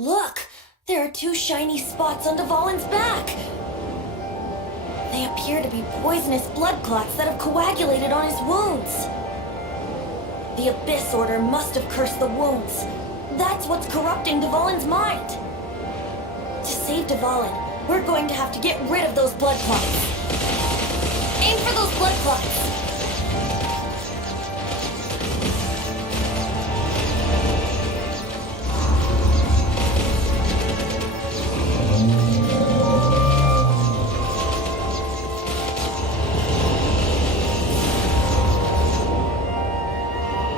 Look! There are two shiny spots on Dvalin's back! They appear to be poisonous blood clots that have coagulated on his wounds. The Abyss Order must have cursed the wounds. That's what's corrupting Dvalin's mind. To save Dvalin, we're going to have to get rid of those blood clots. Aim for those blood clots!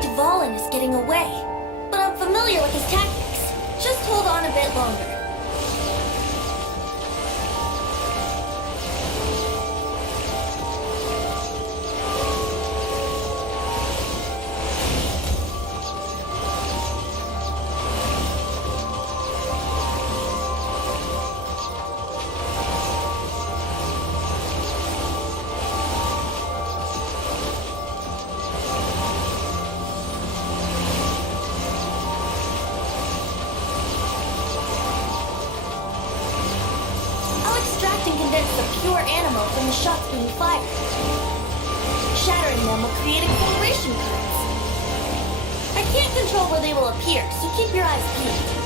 Dvalin is getting away, but I'm familiar with his tactics. Just hold on a bit longer. And condense the pure animal from the shots being fired. Shattering them will create acceleration currents. I can't control where they will appear, so keep your eyes peeled.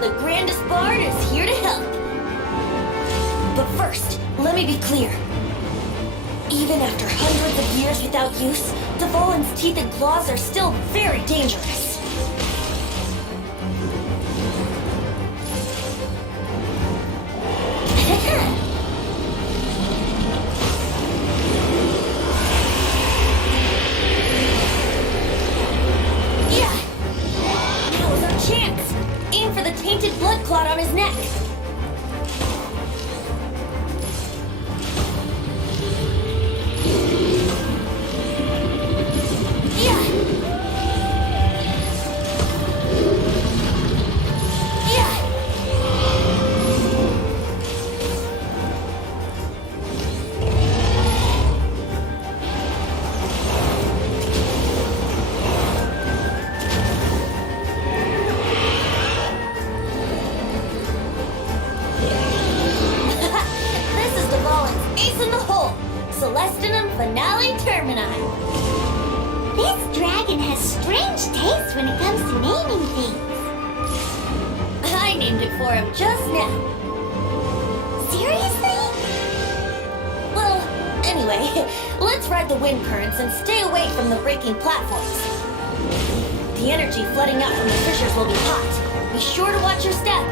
the grandest bard is here to help. But first, let me be clear. Even after hundreds of years without use, Dvalin's teeth and claws are still very dangerous. Tainted blood clot on his neck. Finale Termini. This dragon has strange taste when it comes to naming things. I named it for him just now. Seriously? Well, anyway, let's ride the wind currents and stay away from the breaking platforms. The energy flooding out from the fissures will be hot. Be sure to watch your step.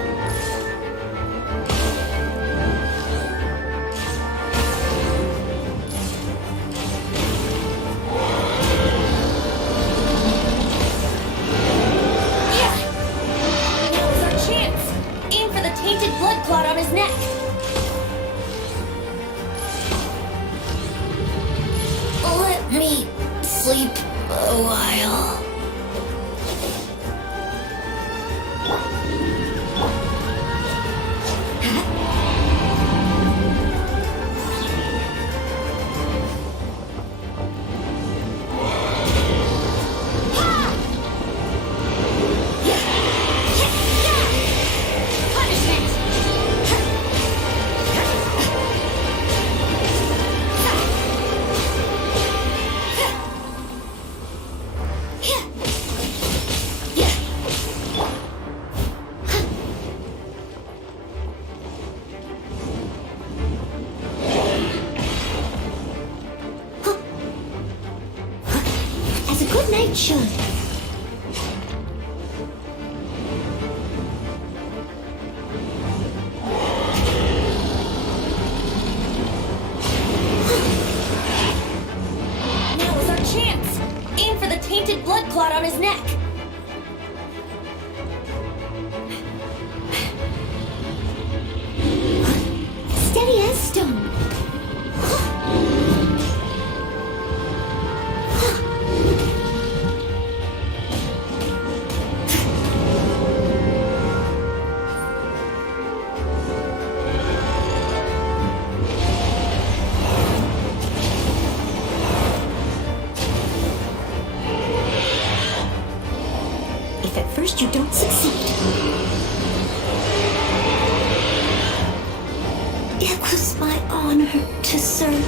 Tainted blood clot on his neck. Let me sleep a while. As a good knight should. Now is our chance. Aim for the tainted blood clot on his neck. Steady as stone. If at first you don't succeed, it was my honor to serve.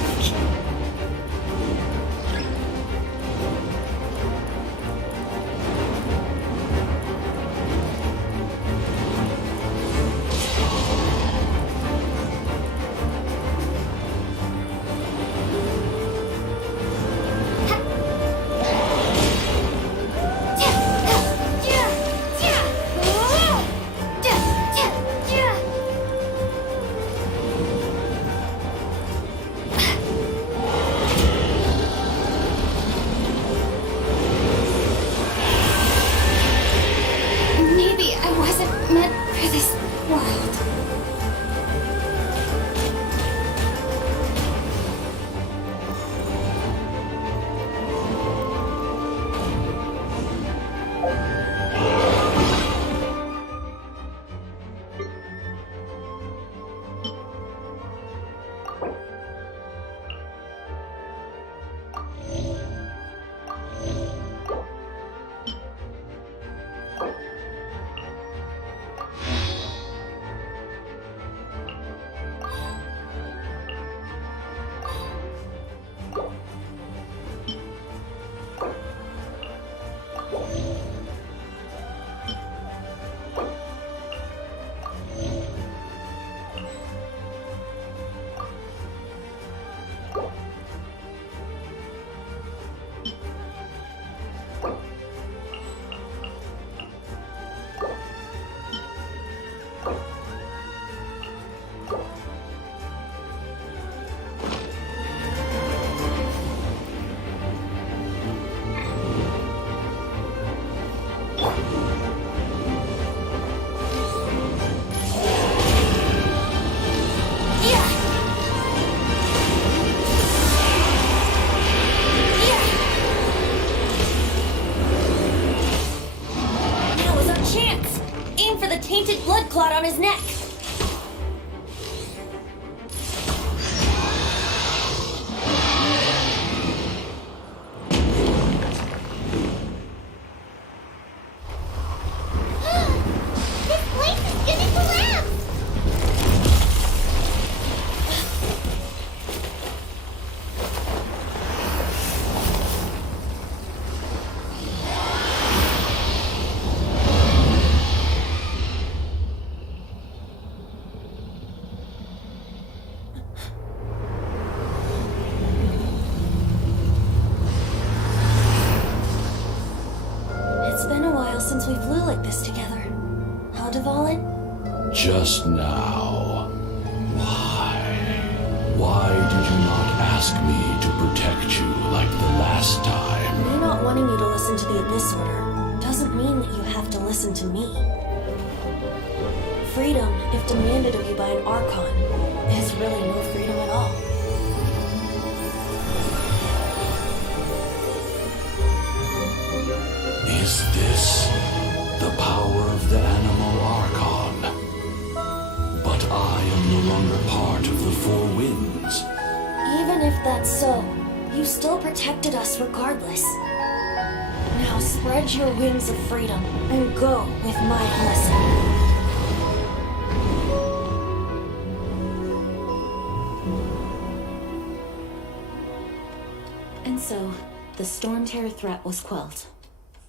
Just now. Why? Why did you not ask me to protect you like the last time? Me not wanting you to listen to the Abyss Order doesn't mean that you have to listen to me. Freedom, if demanded of you by an Archon, is really no freedom at all. Is this the power of the Animal Archon? But I am no longer part of the Four Winds. Even if that's so, you still protected us regardless. Now spread your wings of freedom and go with my blessing. And so, the Storm Terror threat was quelled.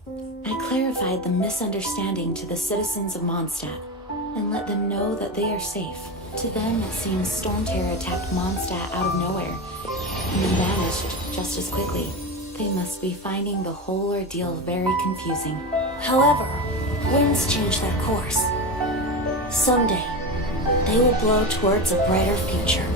I clarified the misunderstanding to the citizens of Mondstadt and let them know that they are safe. To them, it seems Storm Terror attacked Mondstadt out of nowhere and then vanished just as quickly. They must be finding the whole ordeal very confusing. However, winds change their course. Someday, they will blow towards a brighter future.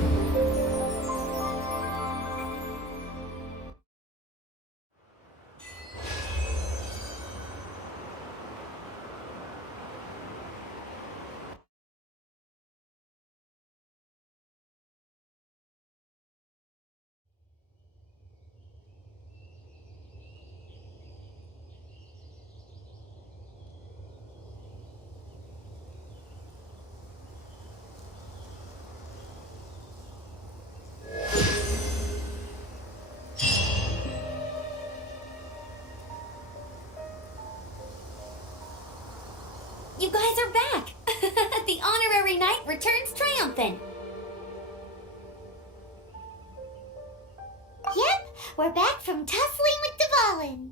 You guys are back! The honorary knight returns triumphant! Yep, we're back from tussling with Dvalin.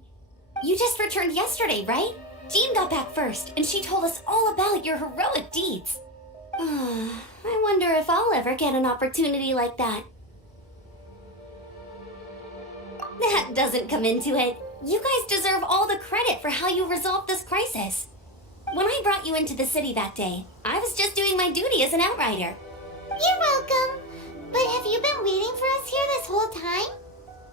You just returned yesterday, right? Jean got back first, and she told us all about your heroic deeds. I wonder if I'll ever get an opportunity like that. That doesn't come into it. You guys deserve all the credit for how you resolved this crisis. When I brought you into the city that day, I was just doing my duty as an outrider. You're welcome. But have you been waiting for us here this whole time?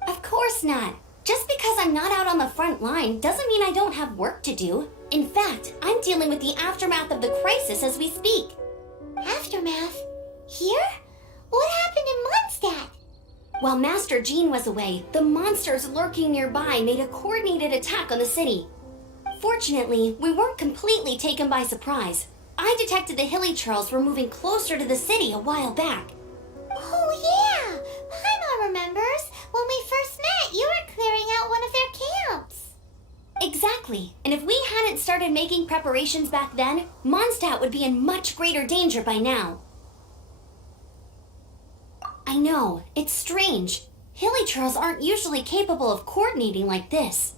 Of course not. Just because I'm not out on the front line doesn't mean I don't have work to do. In fact, I'm dealing with the aftermath of the crisis as we speak. Aftermath? Here? What happened in Mondstadt? While Master Jean was away, the monsters lurking nearby made a coordinated attack on the city. Fortunately, we weren't completely taken by surprise. I detected the Hilly Churls were moving closer to the city a while back. Oh yeah! Paimon remembers. When we first met, you were clearing out one of their camps. Exactly. And if we hadn't started making preparations back then, Mondstadt would be in much greater danger by now. I know, it's strange. Hilly Churls aren't usually capable of coordinating like this.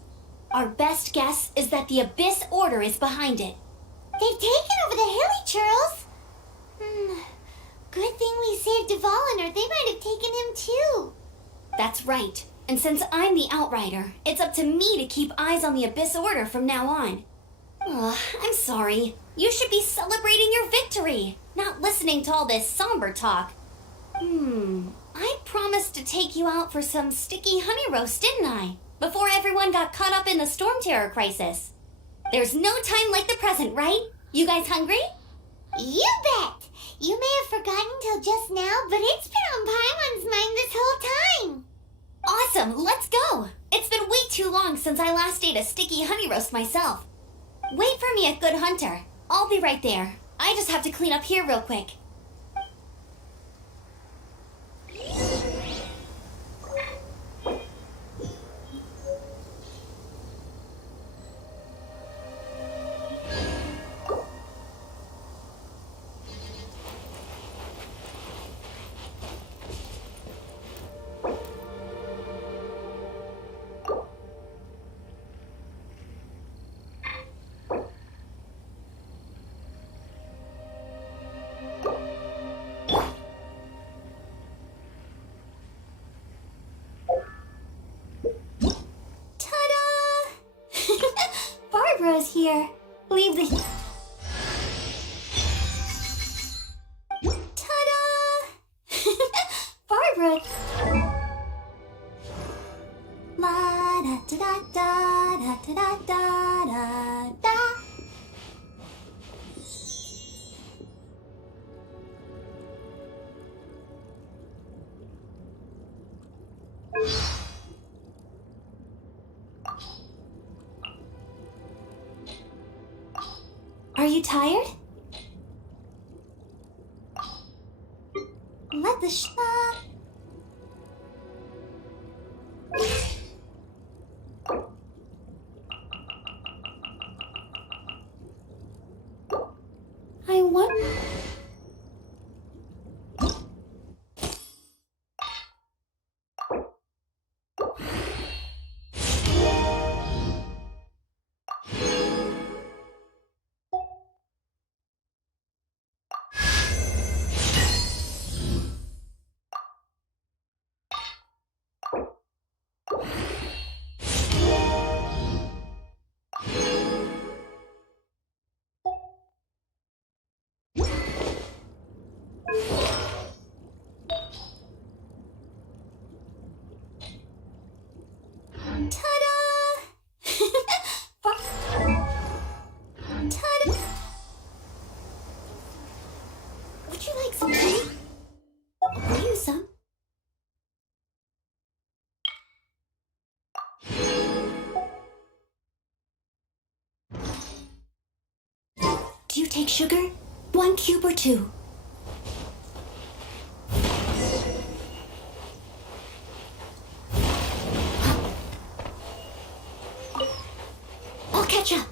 Our best guess is that the Abyss Order is behind it. They've taken over the Hilly Churls? Good thing we saved Dvalin, or they might have taken him too. That's right. And since I'm the Outrider, it's up to me to keep eyes on the Abyss Order from now on. I'm sorry. You should be celebrating your victory, not listening to all this somber talk. I promised to take you out for some sticky honey roast, didn't I? Before everyone got caught up in the Storm Terror crisis. There's no time like the present, right? You guys hungry? You bet! You may have forgotten till just now, but it's been on Paimon's mind this whole time. Awesome, let's go! It's been way too long since I last ate a sticky honey roast myself. Wait for me at Good Hunter. I'll be right there. I just have to clean up here real quick. Barbara's here. Leave the... Da da da da. Are you tired? Let the I want. Ta-da! Ta-da! Would you like some tea? I'll use some. Do you take sugar? 1 cube or 2? I'll catch up.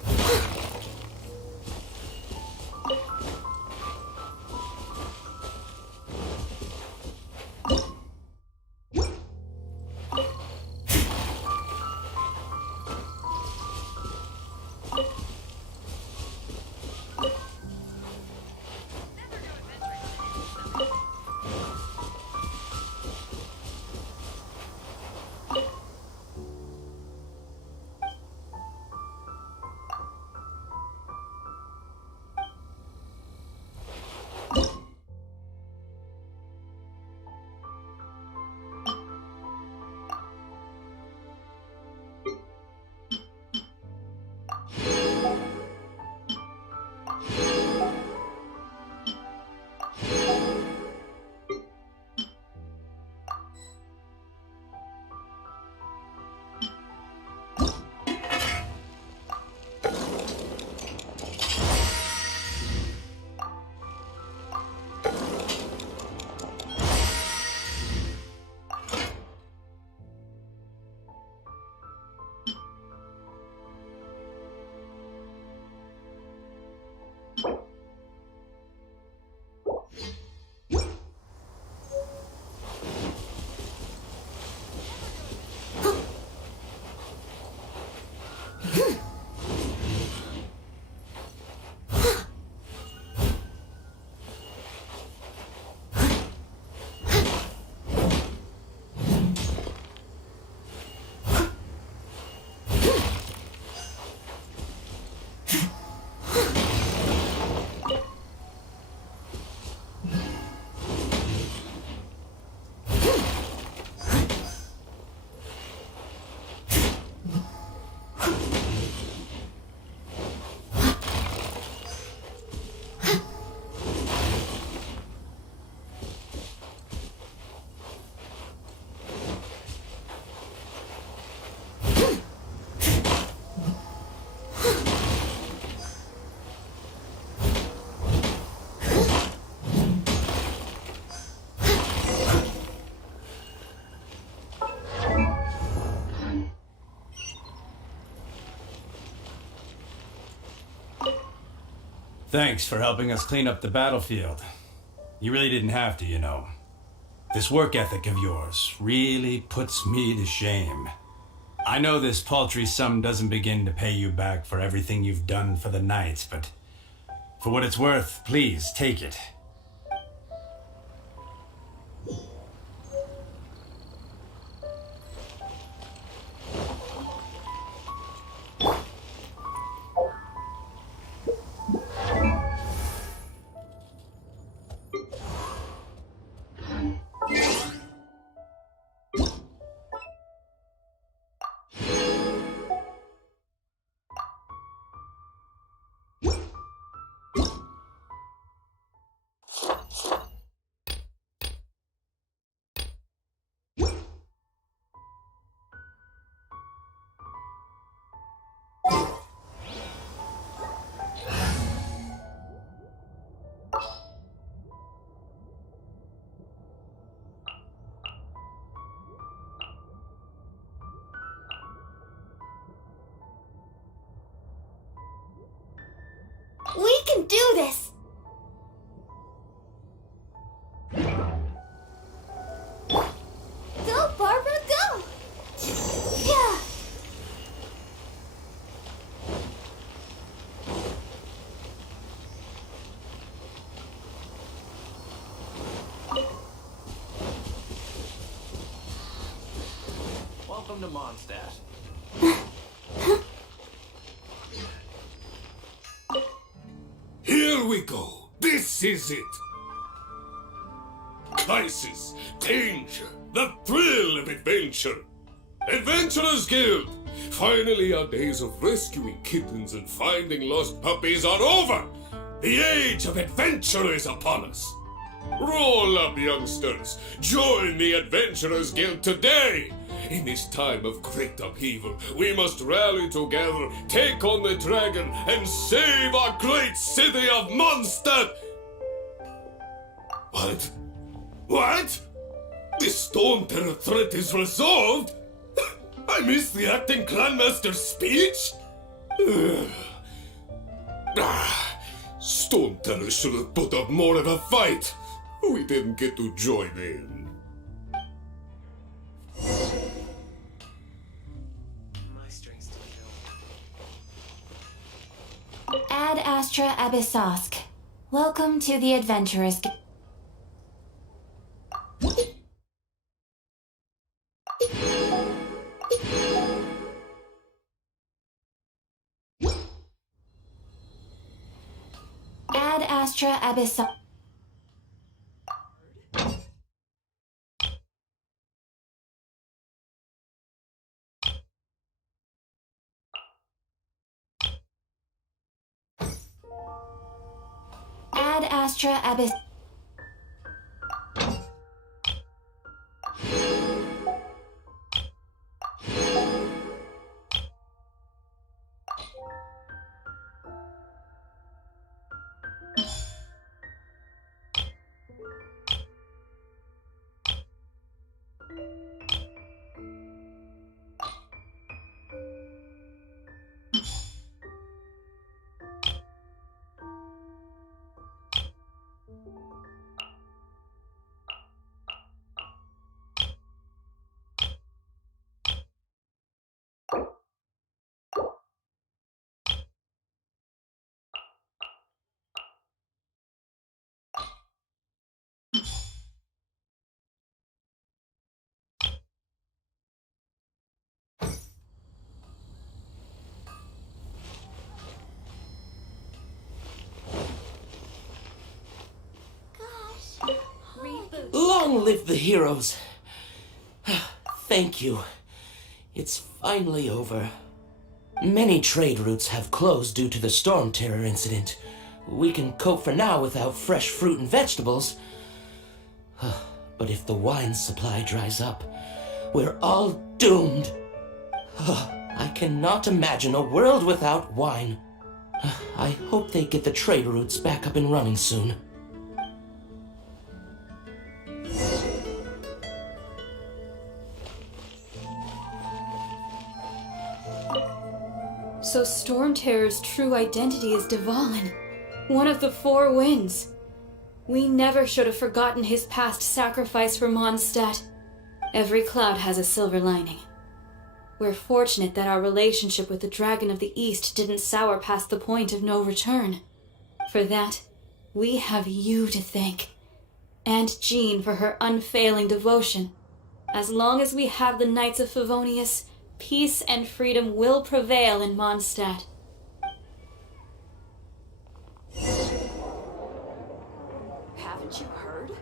Thanks for helping us clean up the battlefield. You really didn't have to, you know. This work ethic of yours really puts me to shame. I know this paltry sum doesn't begin to pay you back for everything you've done for the Knights, but for what it's worth, please take it. do this! Go, Barbara, go! Yeah! Welcome to Mondstadt. Here we go. This is it. Crisis, danger, the thrill of adventure. Adventurers Guild. Finally, our days of rescuing kittens and finding lost puppies are over. The age of adventure is upon us. Roll up, youngsters. Join the Adventurers Guild today. In this time of great upheaval, we must rally together, take on the dragon, and save our great city of Mondstadt! What? What? The Storm Terror threat is resolved? I missed the acting clanmaster's speech? Storm Terror should have put up more of a fight. We didn't get to join in. Ad Astra Abyssosk. Welcome to the Adventurers Guild. Ad Astra Abyssosk. Ad Astra Abyss. Long live the heroes! Thank you. It's finally over. Many trade routes have closed due to the Storm Terror incident. We can cope for now without fresh fruit and vegetables. But if the wine supply dries up, we're all doomed. I cannot imagine a world without wine. I hope they get the trade routes back up and running soon. So Storm Terror's true identity is Dvalin, one of the Four Winds. We never should have forgotten his past sacrifice for Mondstadt. Every cloud has a silver lining. We're fortunate that our relationship with the Dragon of the East didn't sour past the point of no return. For that, we have you to thank. And Jean for her unfailing devotion. As long as we have the Knights of Favonius, peace and freedom will prevail in Mondstadt. Haven't you heard?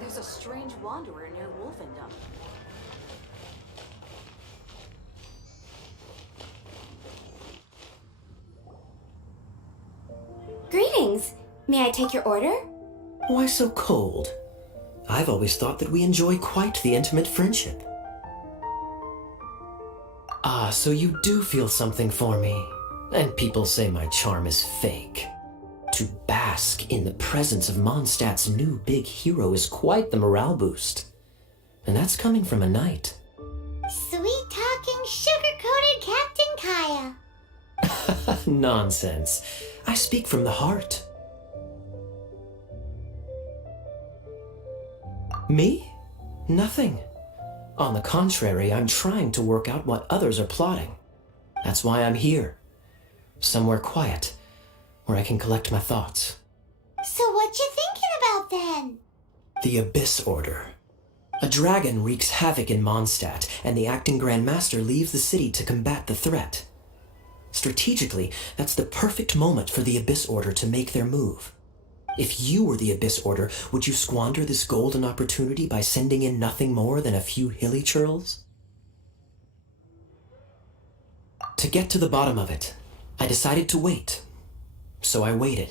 There's a strange wanderer near Wolfendom. Greetings! May I take your order? Why so cold? I've always thought that we enjoy quite the intimate friendship. Ah, so you do feel something for me. And people say my charm is fake. To bask in the presence of Mondstadt's new big hero is quite the morale boost. And that's coming from a knight. Sweet-talking, sugar-coated Captain Kaya. Nonsense. I speak from the heart. Me? Nothing. On the contrary, I'm trying to work out what others are plotting. That's why I'm here. Somewhere quiet, where I can collect my thoughts. So what you thinking about then? The Abyss Order. A dragon wreaks havoc in Mondstadt, and the acting Grand Master leaves the city to combat the threat. Strategically, that's the perfect moment for the Abyss Order to make their move. If you were the Abyss Order, would you squander this golden opportunity by sending in nothing more than a few hilly churls? To get to the bottom of it, I decided to wait. So I waited,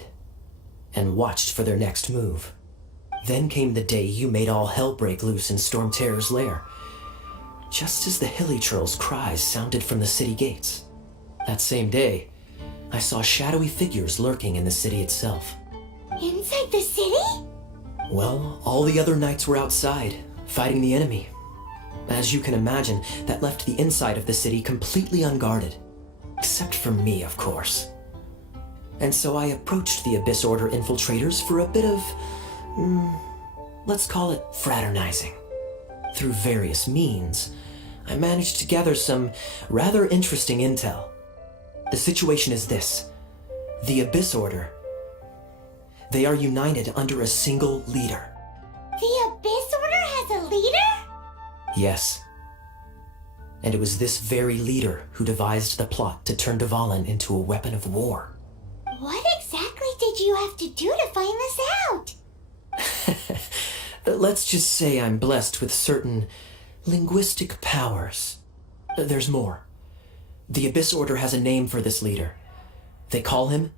and watched for their next move. Then came the day you made all hell break loose in Storm Terror's lair, just as the hilly churls' cries sounded from the city gates. That same day, I saw shadowy figures lurking in the city itself. Inside the city? Well, all the other knights were outside, fighting the enemy. As you can imagine, that left the inside of the city completely unguarded. Except for me, of course. And so I approached the Abyss Order infiltrators for a bit of, let's call it fraternizing. Through various means, I managed to gather some rather interesting intel. The situation is this. The Abyss Order, they are united under a single leader. The Abyss Order has a leader? Yes. And it was this very leader who devised the plot to turn Dvalin into a weapon of war. What exactly did you have to do to find this out? Let's just say I'm blessed with certain linguistic powers. There's more. The Abyss Order has a name for this leader. They call him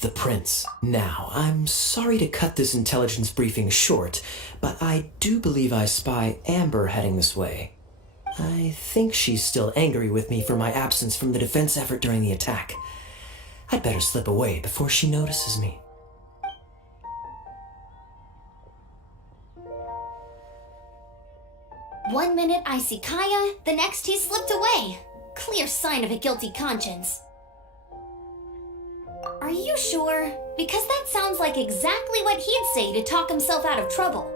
the Prince. Now, I'm sorry to cut this intelligence briefing short, but I do believe I spy Amber heading this way. I think she's still angry with me for my absence from the defense effort during the attack. I'd better slip away before she notices me. One minute I see Kaya, the next he slipped away. Clear sign of a guilty conscience. Are you sure? Because that sounds like exactly what he'd say to talk himself out of trouble.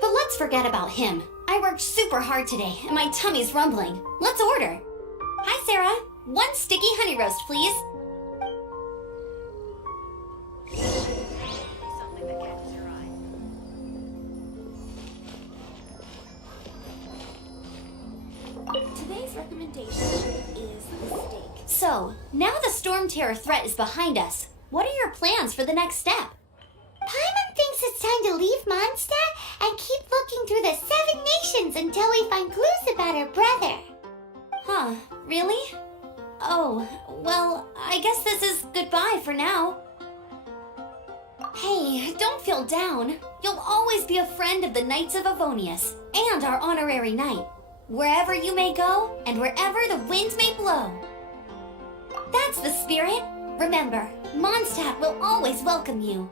But let's forget about him. I worked super hard today, and my tummy's rumbling. Let's order. Hi, Sarah. 1 sticky honey roast, please. Something that catches your eye. Today's recommendation is the steak. So, now the Storm Terror threat is behind us. What are your plans for the next step? Paimon thinks it's time to leave Mondstadt and keep looking through the 7 nations until we find clues about her brother. Huh, really? Oh, well, I guess this is goodbye for now. Hey, don't feel down. You'll always be a friend of the Knights of Avonius and our honorary knight. Wherever you may go and wherever the wind may blow. That's the spirit. Remember, Mondstadt will always welcome you.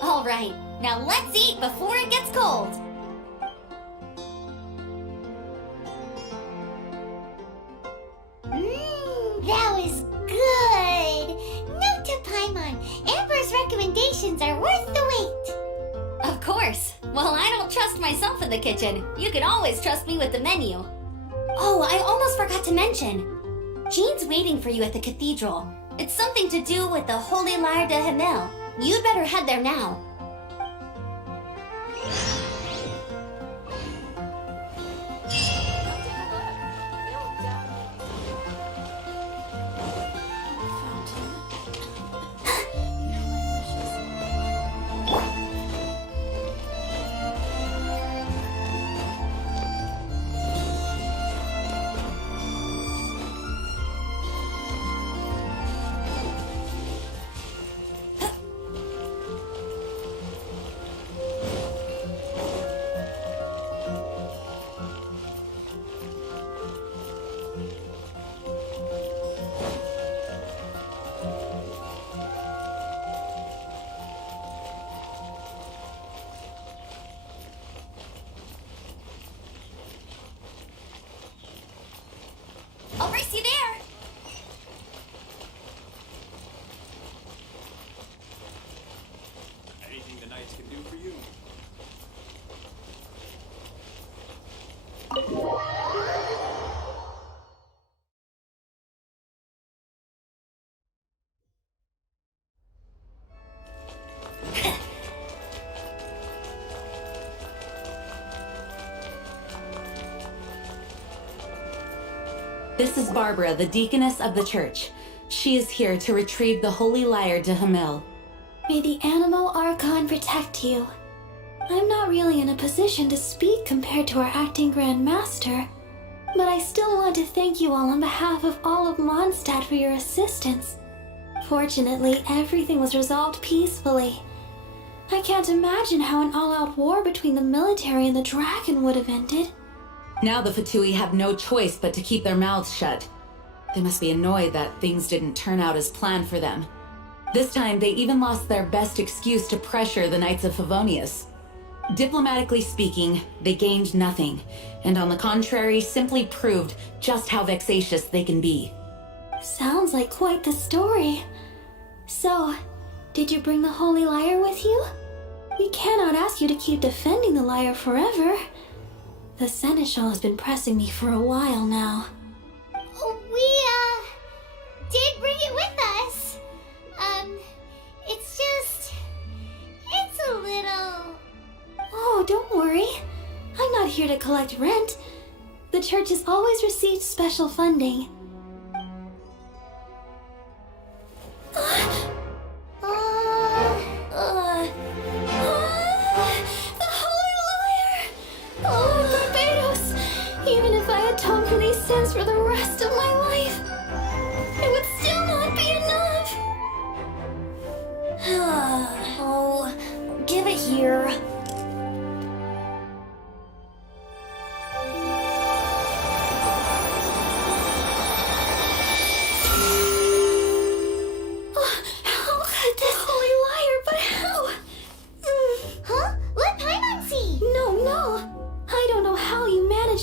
All right, now let's eat before it gets cold. That was good. Note to Paimon, Amber's recommendations are worth the wait. Of course. Well, I don't trust myself in the kitchen. You can always trust me with the menu. Oh, I almost forgot to mention. Jean's waiting for you at the cathedral. It's something to do with the Holy Lyre de Himmel. You'd better head there now. I'll race you there. Anything the knights can do for you? This is Barbara, the deaconess of the church. She is here to retrieve the holy lyre to Hamil. May the Animo Archon protect you. I'm not really in a position to speak compared to our acting Grand Master, but I still want to thank you all on behalf of all of Mondstadt for your assistance. Fortunately, everything was resolved peacefully. I can't imagine how an all-out war between the military and the dragon would have ended. Now the Fatui have no choice but to keep their mouths shut. They must be annoyed that things didn't turn out as planned for them. This time, they even lost their best excuse to pressure the Knights of Favonius. Diplomatically speaking, they gained nothing, and on the contrary, simply proved just how vexatious they can be. Sounds like quite the story. So, did you bring the Holy Lyre with you? We cannot ask you to keep defending the lyre forever. The Seneschal has been pressing me for a while now. We, did bring it with us. It's a little... Oh, don't worry. I'm not here to collect rent. The church has always received special funding. The Holy Lyre! Oh, Barbados! Even if I atone for these sins for the rest of my life, it would still not be enough! Oh, give it here.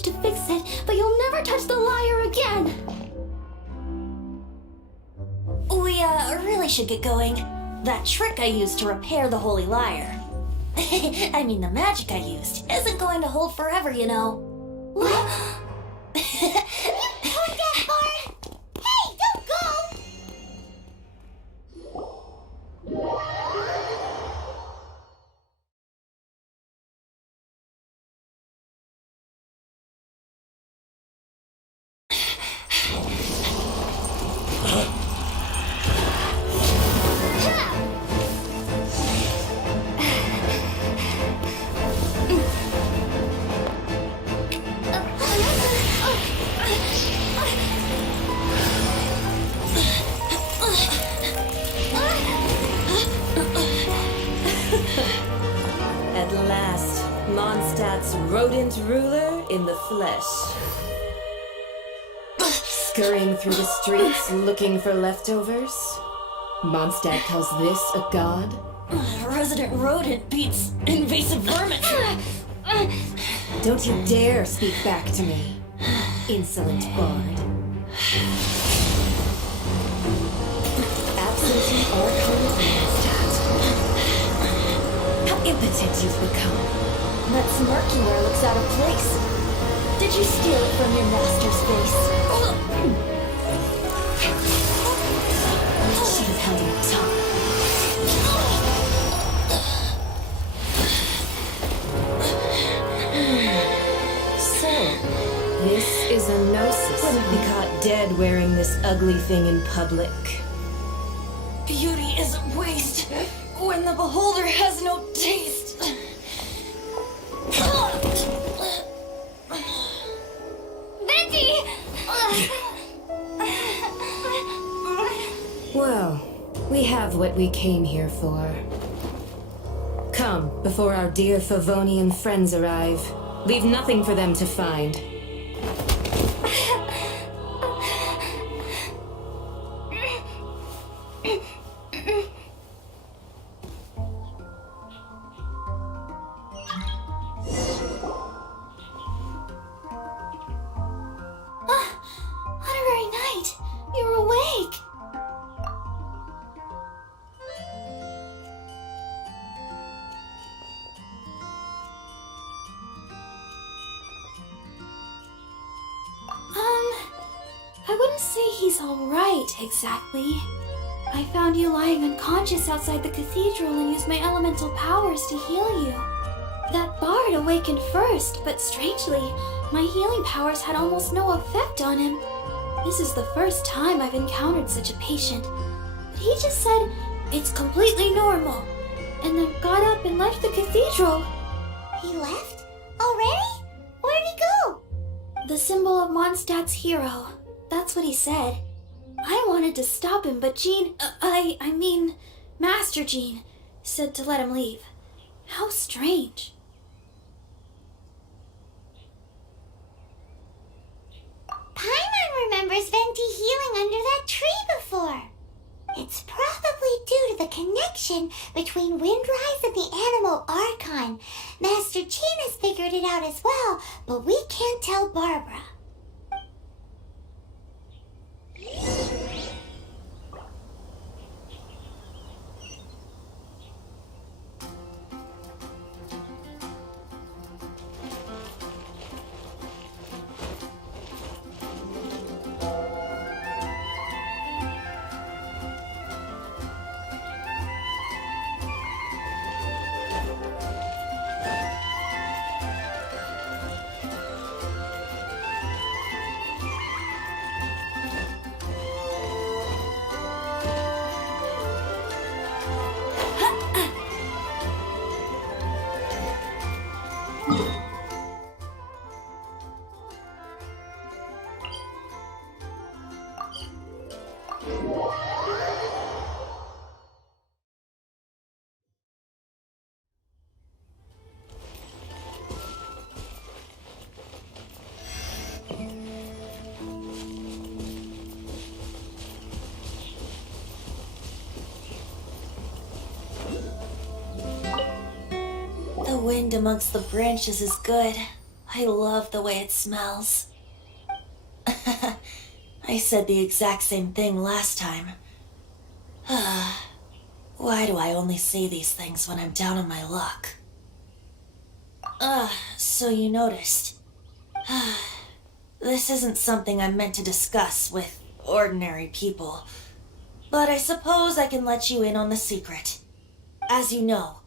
To fix it, but you'll never touch the lyre again. We really should get going. That trick I used to repair the holy lyre. I mean, the magic I used isn't going to hold forever, you know. What? You heard that, Bart? Hey, don't go! At last, Mondstadt's rodent ruler in the flesh. Scurrying through the streets looking for leftovers? Mondstadt calls this a god? Resident rodent beats invasive vermin. Don't you dare speak back to me, insolent bard. Absentee Archon of Mondstadt. How impotent you've become. That smirk you wear looks out of place. Did you steal it from your master's face? Should have held your tongue. So, this is a gnosis. Wouldn't be caught dead wearing this ugly thing in public. Beauty isn't waste when the beholder has no taste. Venti! Well, we have what we came here for. Come, before our dear Favonian friends arrive. Leave nothing for them to find. Honorary Knight, you're awake. I wouldn't say he's all right, exactly. I found you lying unconscious outside the cathedral and used my elemental powers to heal you. That bard awakened first, but strangely, my healing powers had almost no effect on him. This is the first time I've encountered such a patient. But he just said it's completely normal, and then got up and left the cathedral. He left? Already? Where'd he go? The symbol of Mondstadt's hero. That's what he said. I wanted to stop him, but Master Jean, said to let him leave. How strange. Paimon remembers Venti healing under that tree before. It's probably due to the connection between Windrise and the Animal Archon. Master Jean has figured it out as well, but we can't tell Barbara. The wind amongst the branches is good. I love the way it smells. I said the exact same thing last time. Why do I only say these things when I'm down on my luck? So you noticed. This isn't something I'm meant to discuss with ordinary people, but I suppose I can let you in on the secret. As you know,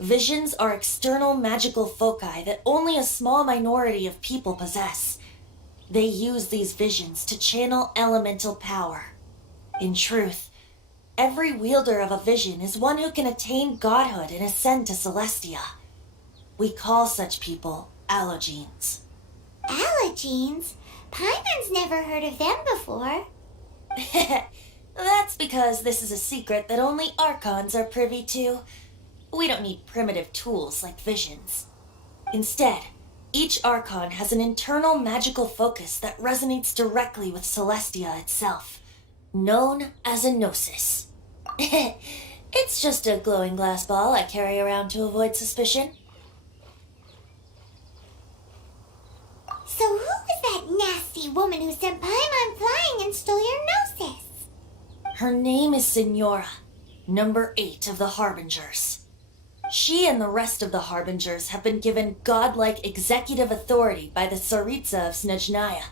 visions are external magical foci that only a small minority of people possess. They use these visions to channel elemental power. In truth, every wielder of a vision is one who can attain godhood and ascend to Celestia. We call such people allogenes. Allogenes? Paimon's never heard of them before. That's because this is a secret that only Archons are privy to. We don't need primitive tools like visions. Instead, each Archon has an internal magical focus that resonates directly with Celestia itself, known as a gnosis. It's just a glowing glass ball I carry around to avoid suspicion. So who was that nasty woman who sent Paimon flying and stole your gnosis? Her name is Signora, number 8 of the Harbingers. She and the rest of the Harbingers have been given godlike executive authority by the Tsaritsa of Snezhnaya,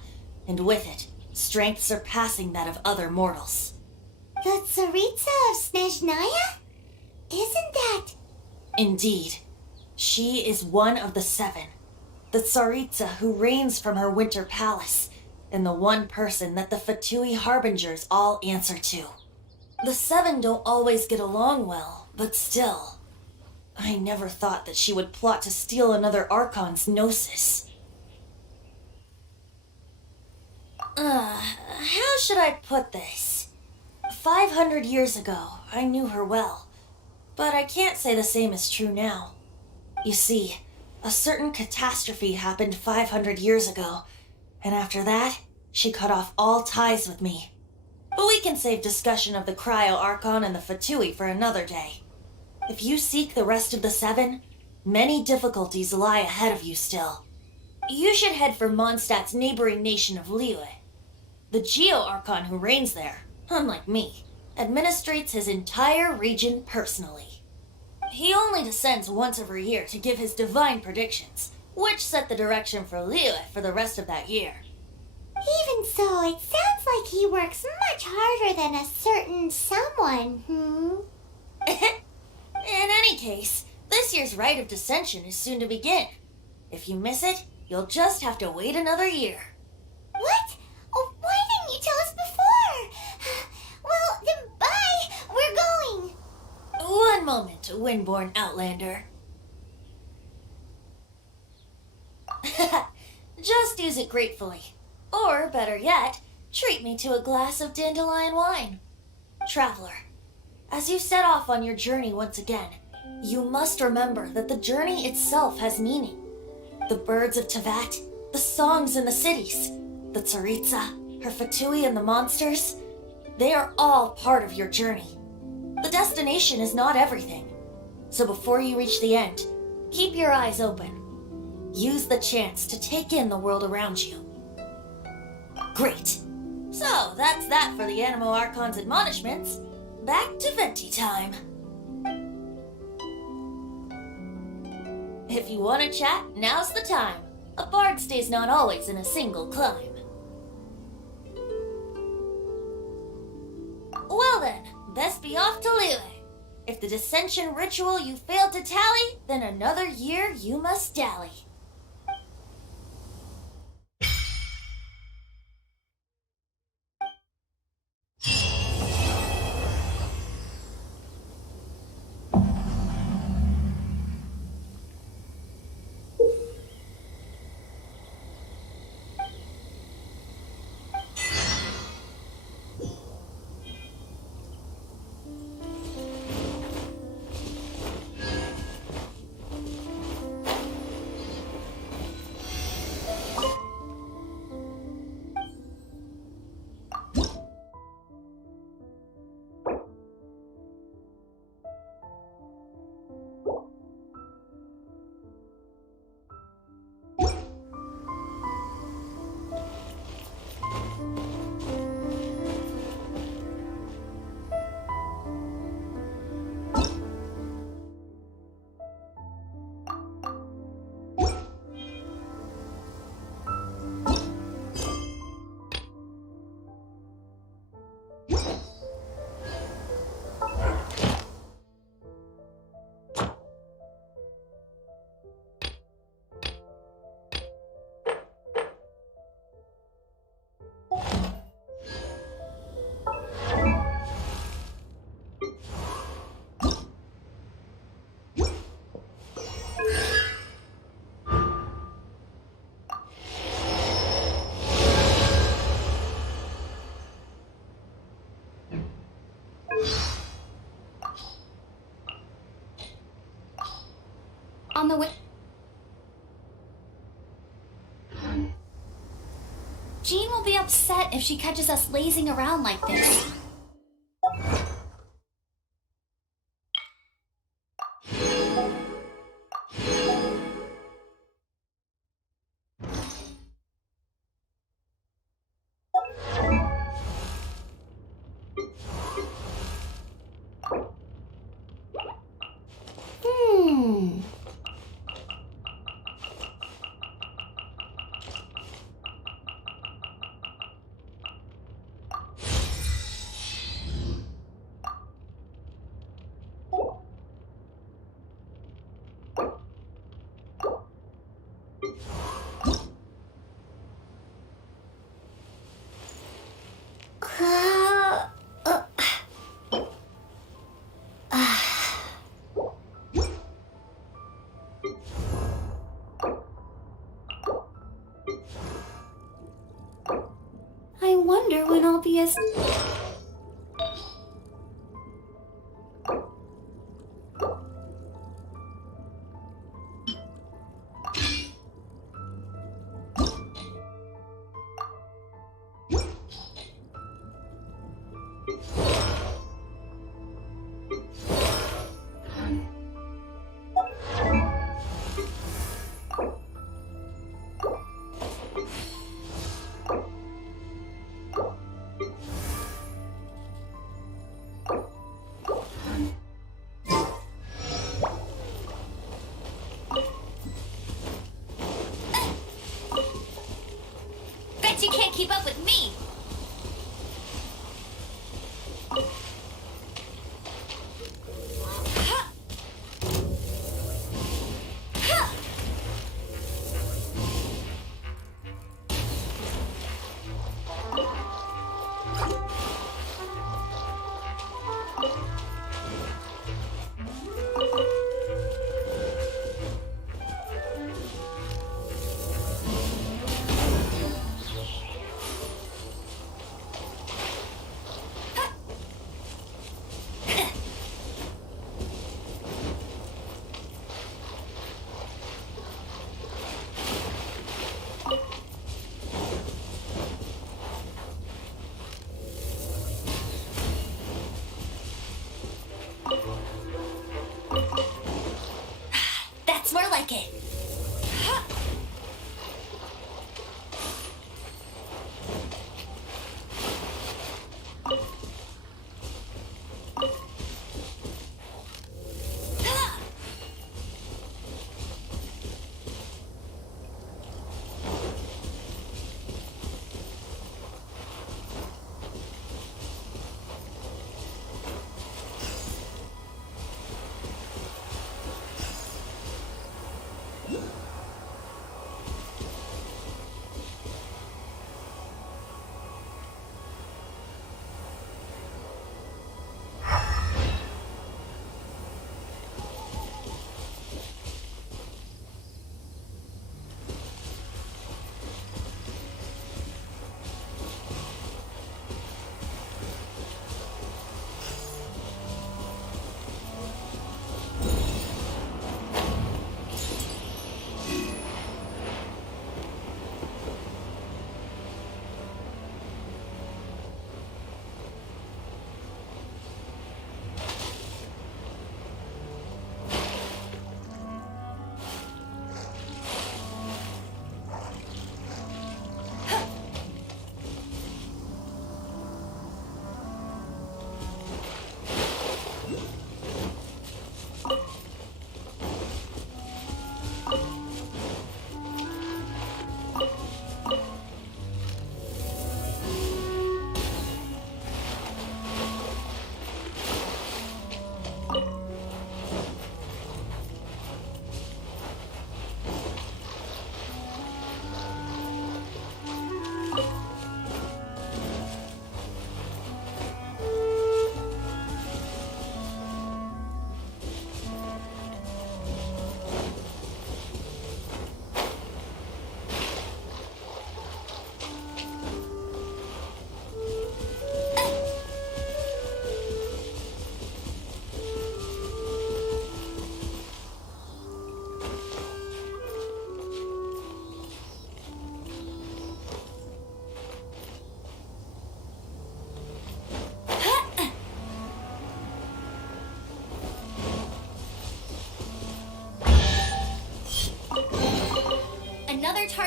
and with it, strength surpassing that of other mortals. The Tsaritsa of Snezhnaya? Isn't that... Indeed. She is one of the 7, the Tsaritsa who reigns from her winter palace, and the one person that the Fatui Harbingers all answer to. The 7 don't always get along well, but still... I never thought that she would plot to steal another Archon's gnosis. How should I put this? 500 years ago, I knew her well, but I can't say the same is true now. You see, a certain catastrophe happened 500 years ago, and after that, she cut off all ties with me. But we can save discussion of the Cryo Archon and the Fatui for another day. If you seek the rest of the 7, many difficulties lie ahead of you still. You should head for Mondstadt's neighboring nation of Liyue. The Geo-Archon who reigns there, unlike me, administrates his entire region personally. He only descends once every year to give his divine predictions, which set the direction for Liyue for the rest of that year. Even so, it sounds like he works much harder than a certain someone, In any case, this year's Rite of Descension is soon to begin. If you miss it, you'll just have to wait another year. What? Oh, why didn't you tell One moment, Windborn Outlander. Just use it gratefully. Or, better yet, treat me to a glass of dandelion wine. Traveler, as you set off on your journey once again, you must remember that the journey itself has meaning. The birds of Tevat, the songs in the cities, the Tsaritsa, her Fatui and the monsters, they are all part of your journey. The destination is not everything. So before you reach the end, keep your eyes open. Use the chance to take in the world around you. Great. So, that's that for the Animo Archon's admonishments. Back to Venti time. If you want to chat, now's the time. A bard stays not always in a single climb. Well then, best be off to Lille. If the dissension ritual you failed to tally, then another year you must dally. On the way. Jean will be upset if she catches us lazing around like this. I wonder when I'll be as... Bet you can't keep up with me!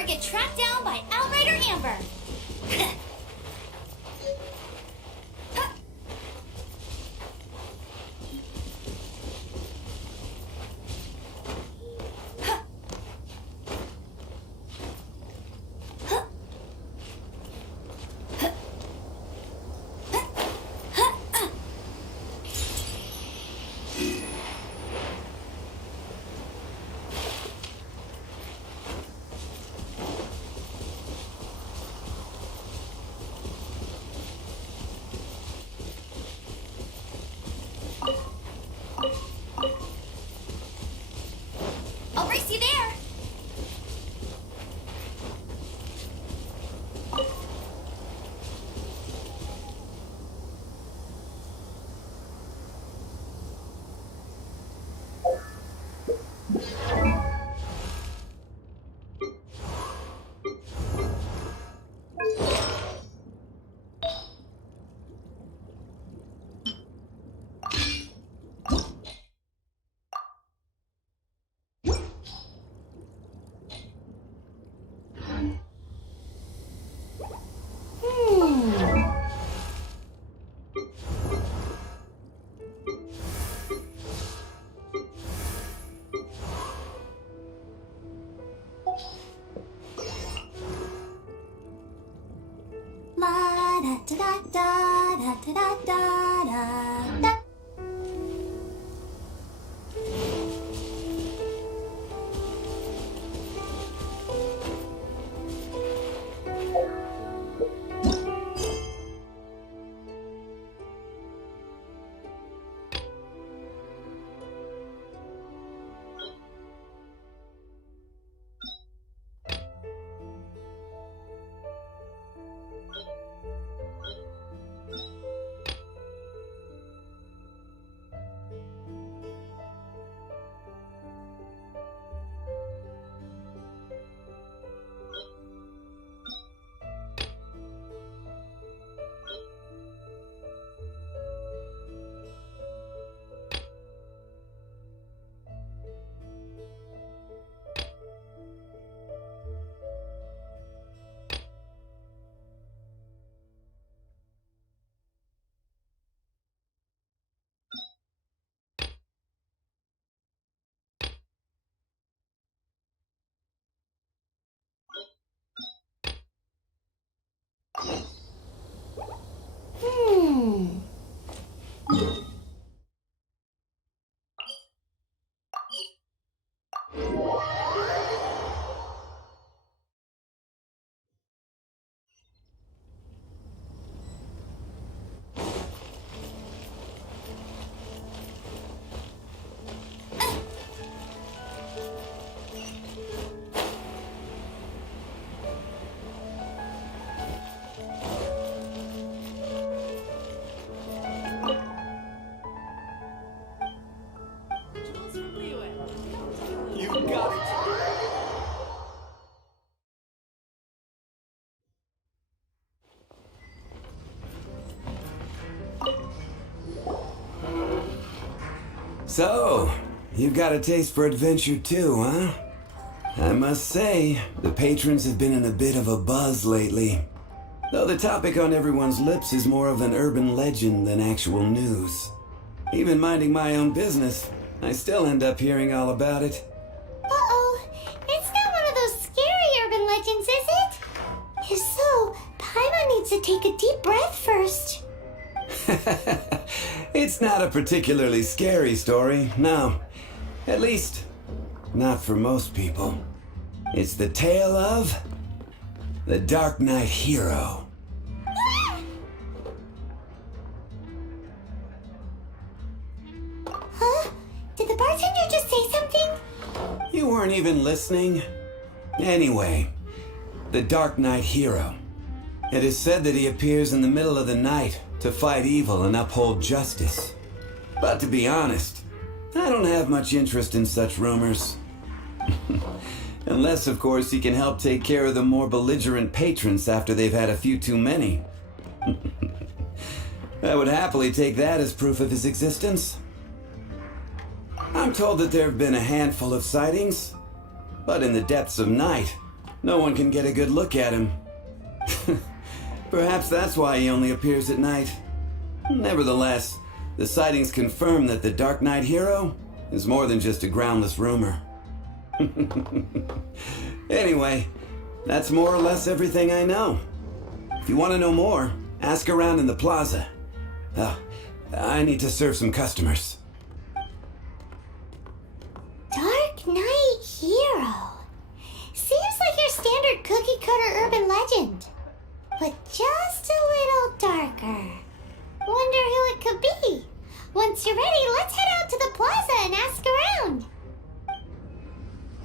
get tracked down by Outrider Amber. I'll race you there. La da da da da da da da da da. So, you've got a taste for adventure too, huh? I must say, the patrons have been in a bit of a buzz lately. Though the topic on everyone's lips is more of an urban legend than actual news. Even minding my own business, I still end up hearing all about it. Uh-oh. It's not one of those scary urban legends, is it? If so, Paimon needs to take a deep breath first. It's not a particularly scary story, no. At least, not for most people. It's the tale of the Dark Knight Hero. Huh? Did the bartender just say something? You weren't even listening? Anyway, the Dark Knight Hero. It is said that he appears in the middle of the night to fight evil and uphold justice. But to be honest, I don't have much interest in such rumors. Unless, of course, he can help take care of the more belligerent patrons after they've had a few too many. I would happily take that as proof of his existence. I'm told that there have been a handful of sightings, but in the depths of night, No one can get a good look at him. Perhaps that's why he only appears at night. Nevertheless, the sightings confirm that the Dark Knight hero is more than just a groundless rumor. Anyway, that's more or less everything I know. If you want to know more, ask around in the plaza. I need to serve some customers. Dark Knight hero. Seems like your standard cookie cutter urban legend, but just a little darker. Wonder who it could be. Once you're ready, let's head out to the plaza and ask around.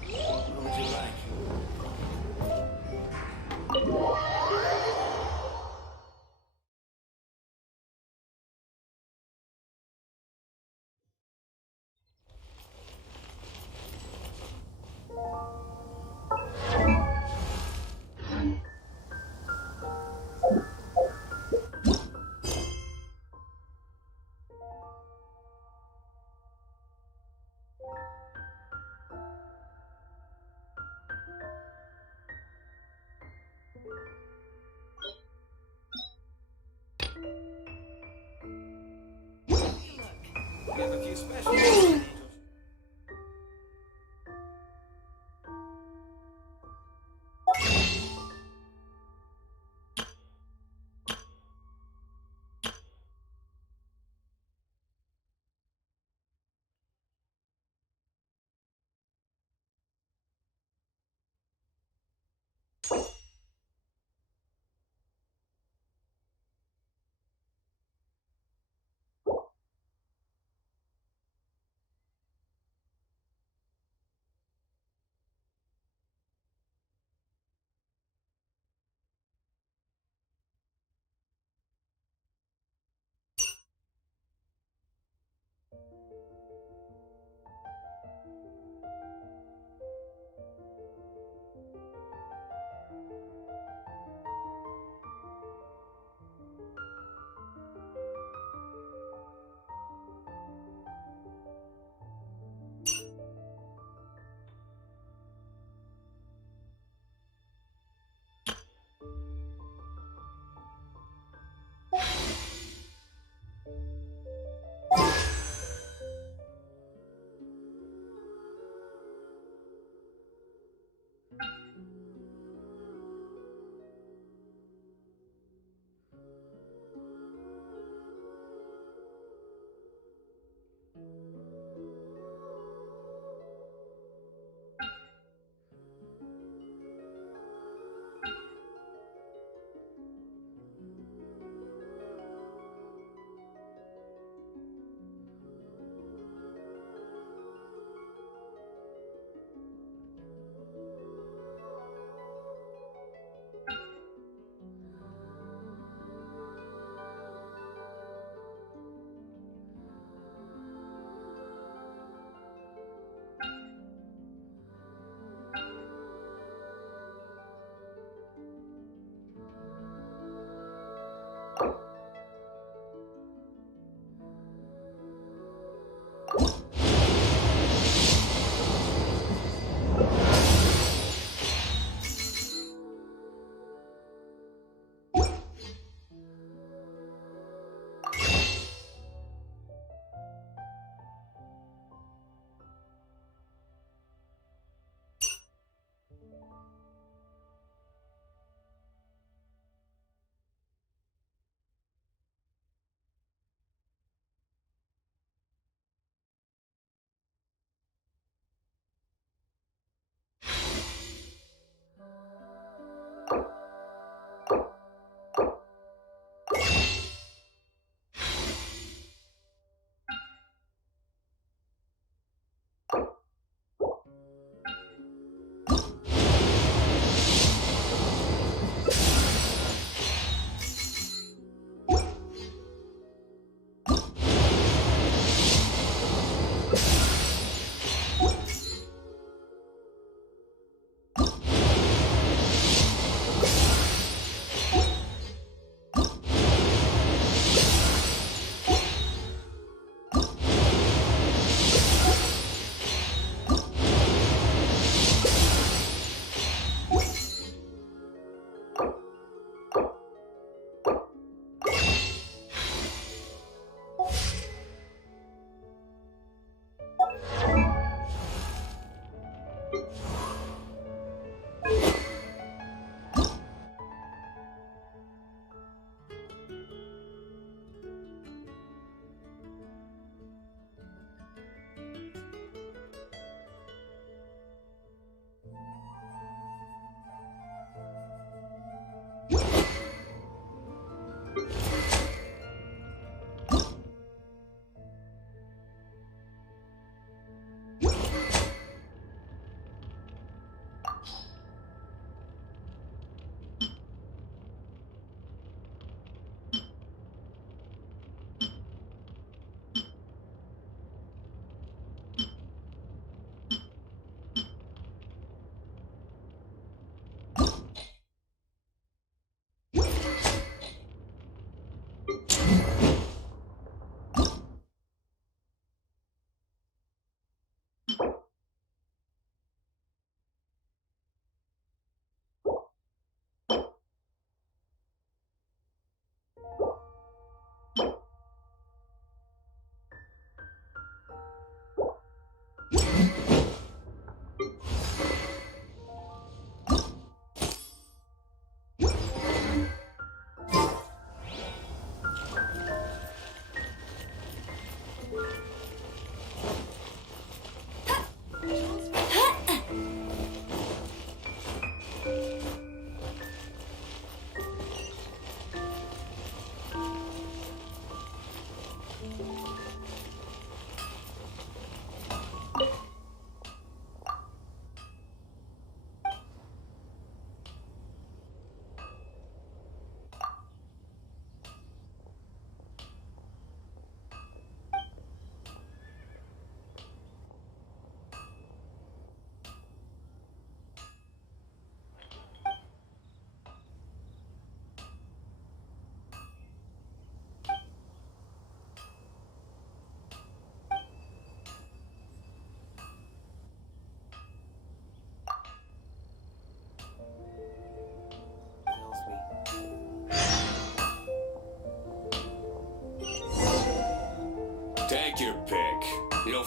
What would you like? We have a few specials.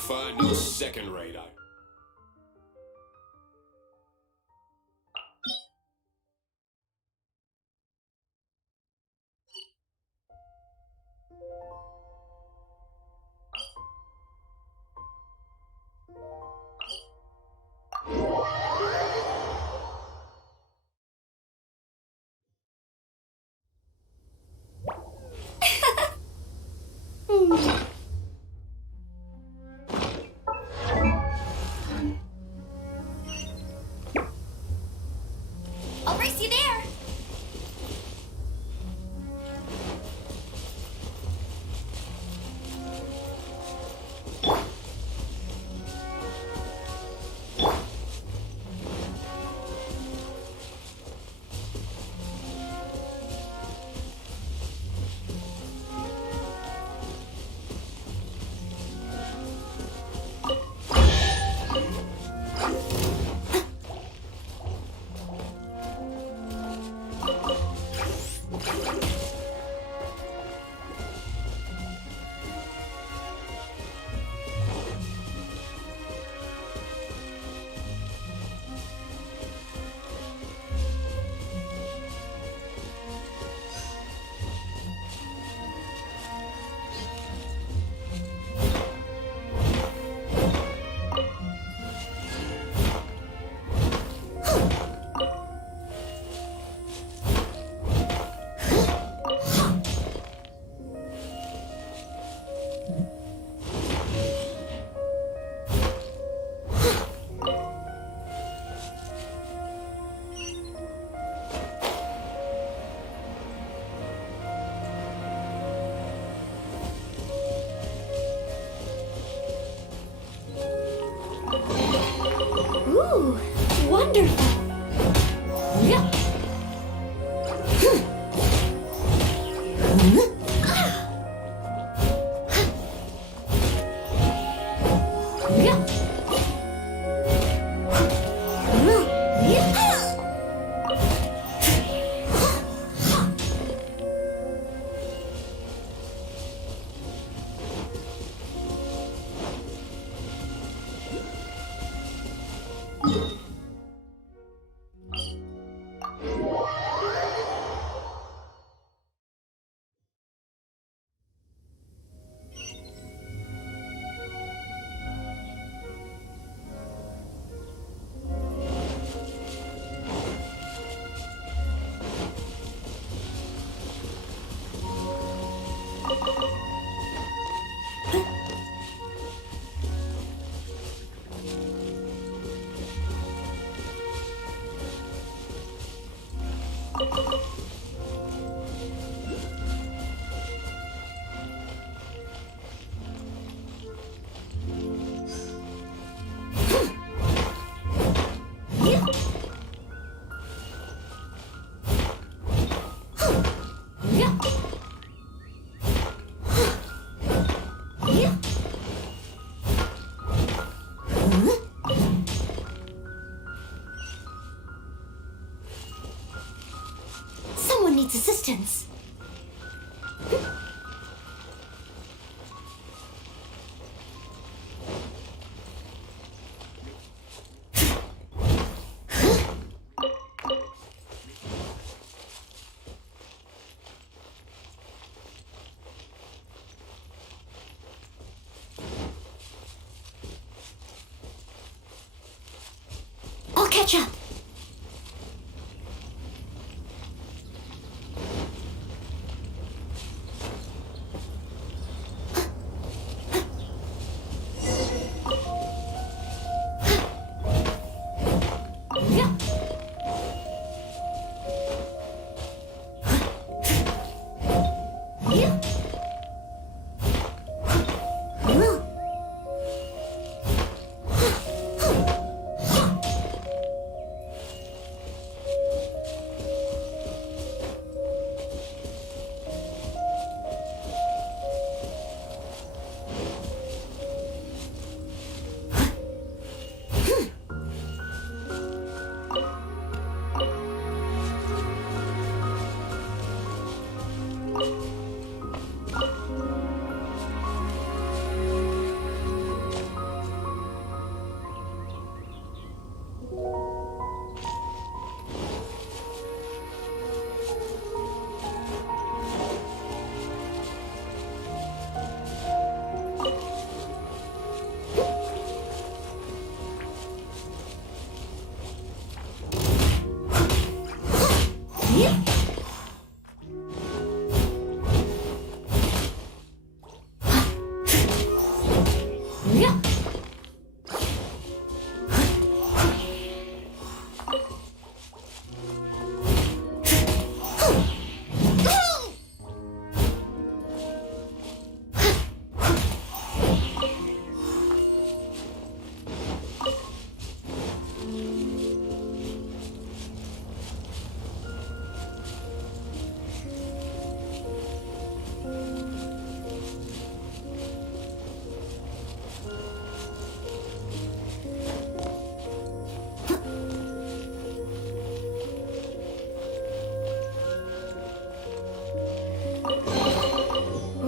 find no second-rate item. I'll race you there. Ooh, wonderful. Yeah. Someone needs assistance. I'll catch up.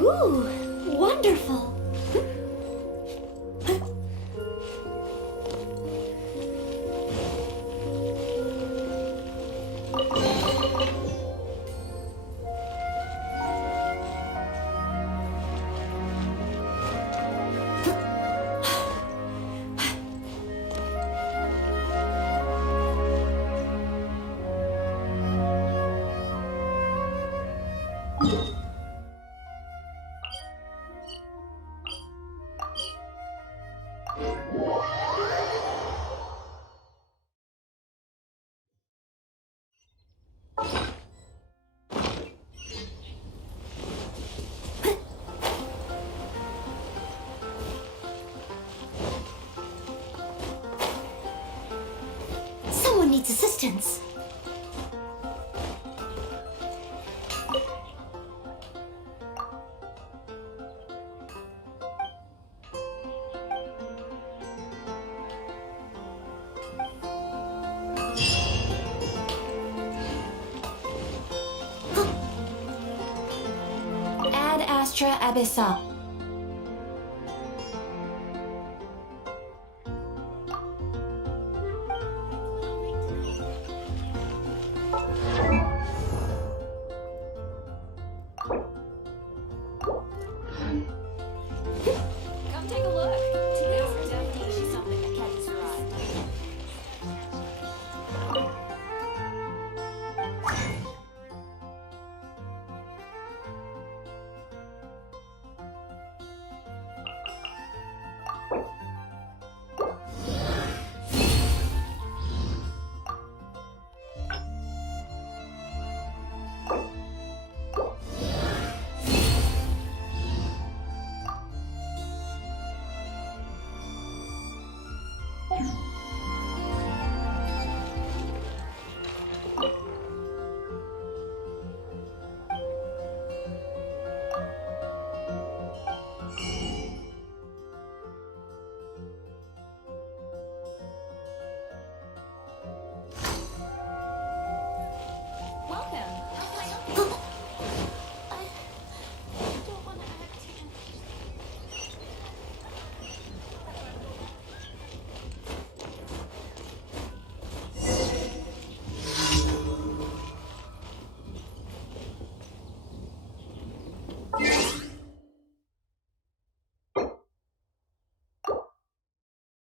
Ooh, wonderful. Someone needs assistance. Ad Astra Abyssa.